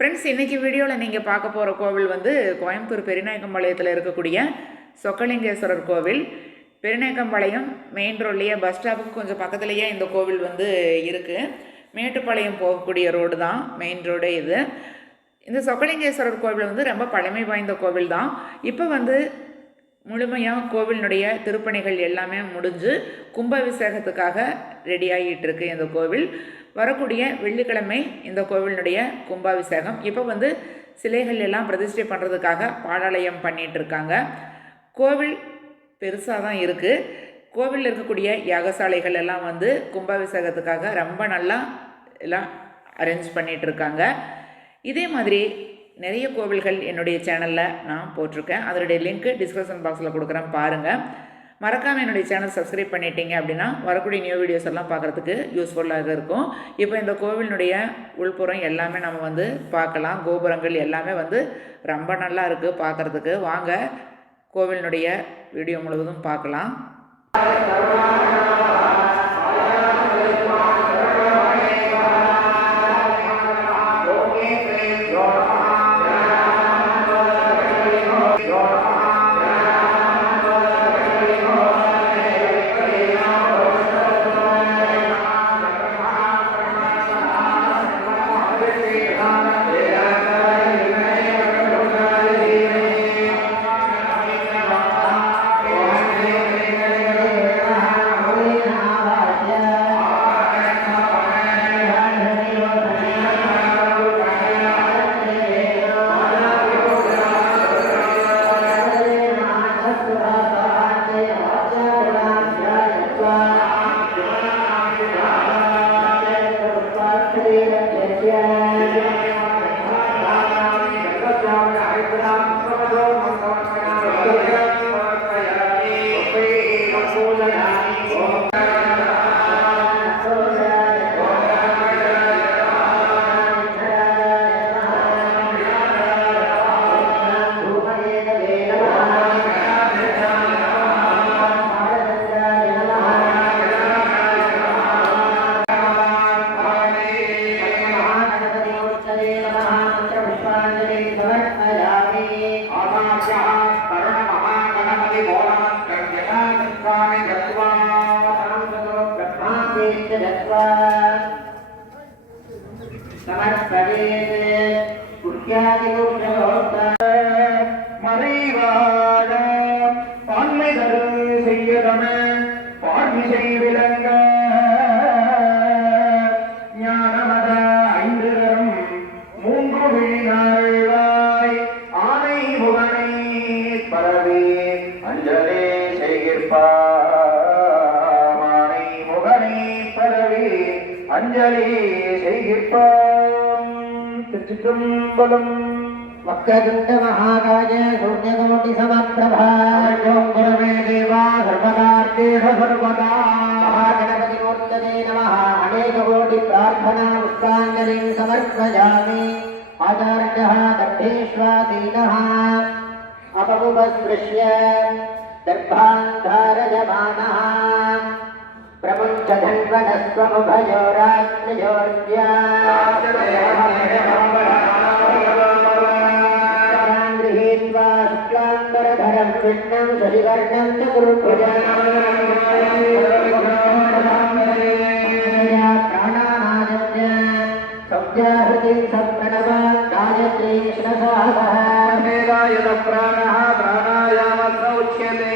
Friends இன்றைக்கி வீடியோவில் நீங்கள் பார்க்க போகிற கோவில் வந்து கோயம்புத்தூர் பெருநாயக்கம்பாளையத்தில் இருக்கக்கூடிய சொக்கலிங்கேஸ்வரர் கோவில். பெருநாயக்கம்பாளையம் மெயின் ரோட்லேயே பஸ் ஸ்டாப்புக்கு கொஞ்சம் பக்கத்துலேயே இந்த கோவில் வந்து இருக்குது மேட்டுப்பாளையம் போகக்கூடிய ரோடு தான் மெயின் ரோடு இது. இந்த சொக்கலிங்கேஸ்வரர் கோவில் வந்து ரொம்ப பழமை வாய்ந்த கோவில் தான். இப்போ வந்து முழுமையாக கோவிலினுடைய திருப்பணிகள் எல்லாமே முடிஞ்சு கும்பாபிஷேகத்துக்காக ரெடி ஆகிட்டு இருக்கு இந்த கோவில். வரக்கூடிய வெள்ளிக்கிழமை இந்த கோவிலினுடைய கும்பாபிஷேகம். இப்போ வந்து சிலைகள் எல்லாம் பிரதிஷ்டை பண்ணுறதுக்காக பாடாலயம் பண்ணிகிட்டு இருக்காங்க கோவில் பெருசாக தான் இருக்குது கோவிலில் இருக்கக்கூடிய யாகசாலைகள் எல்லாம் வந்து கும்பாபிஷேகத்துக்காக ரொம்ப நல்லா எல்லாம் அரேஞ்ச் பண்ணிகிட்டு இருக்காங்க இதே மாதிரி நிறைய கோவில்கள் என்னுடைய சேனலில் நான் போட்டிருக்கேன். அதனுடைய லிங்க்கு டிஸ்கிரிப்ஷன் பாக்ஸில் கொடுக்குறேன். பாருங்கள் மறக்காமல் என்னுடைய சேனல் சப்ஸ்கிரைப் பண்ணிட்டீங்க அப்படின்னா வரக்கூடிய நியூ வீடியோஸ் எல்லாம் பார்க்குறதுக்கு யூஸ்ஃபுல்லாக இருக்கும். இப்போ இந்த கோவிலினுடைய உள்புறம் எல்லாமே நம்ம வந்து பார்க்கலாம். கோபுரங்கள் எல்லாமே வந்து ரொம்ப நல்லா இருக்குது பார்க்குறதுக்கு. வாங்க கோவிலினுடைய வீடியோ முழுவதும் பார்க்கலாம். Krishna ेक्षदत्वा नमस्करे कुर्यादिगुणवोक्त అంజలి శ్రీగిర్పాంబలం వక్రతుండ మహాకాయ సూర్యకోటి సమప్రభాగురమే దేవా సర్వకార్యేషు సర్వదా గణపతిమూర్తనే నమ అనేకకోటి ప్రార్థనా పుష్పాంజలిం సమర్పయామి ఆచార్య గర్భేష్వాసీన అపముపస్పృశ్య దర్భాంధారయమాన दर्भेष्वासीनः अपमुपस्पृश्य दर्भान्धारयमानः प्रमुञ्चधन्वनस्वमुभयोरात्मजोर्या गृहीत्वा शुक्लाम्बरधरं कृष्णं शशिवर्णं च प्राणानादस्य सौख्याहृतिं सप्रणव गायत्री शिरसाः वेदायत प्राणः प्राणायामस्य उच्यते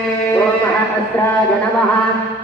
अस्त्राय नमः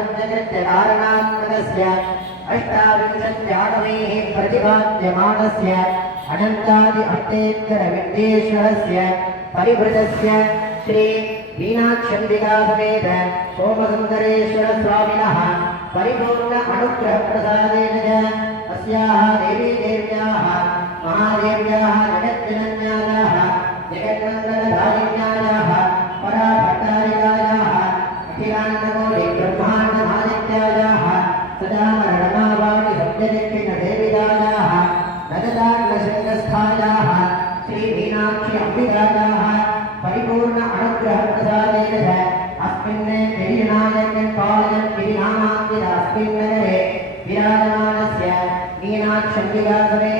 अनुग्रहपञ्चकृत्य कारणात्मकस्य अष्टाविंशत्यागमैः प्रतिपाद्यमानस्य अनन्तादि अष्टेत्तरविद्येश्वरस्य परिभृतस्य श्री मीनाक्षम्बिका समेत सोमसुन्दरेश्वर स्वामिनः परिपूर्ण अनुग्रहप्रसादेन च अस्याः देवी पद्मावरणावाणि हव्यदक्षिणदेविदायाः रजताग्लशृङ्गस्थायाः श्रीमीनाक्षि अम्बिकायाः परिपूर्ण अनुग्रहप्रसादेन च अस्मिन् गिरिनायकपालयन् गिरिनामान्तिर अस्मिन् नगरे विराजमानस्य मीनाक्षम्बिकासने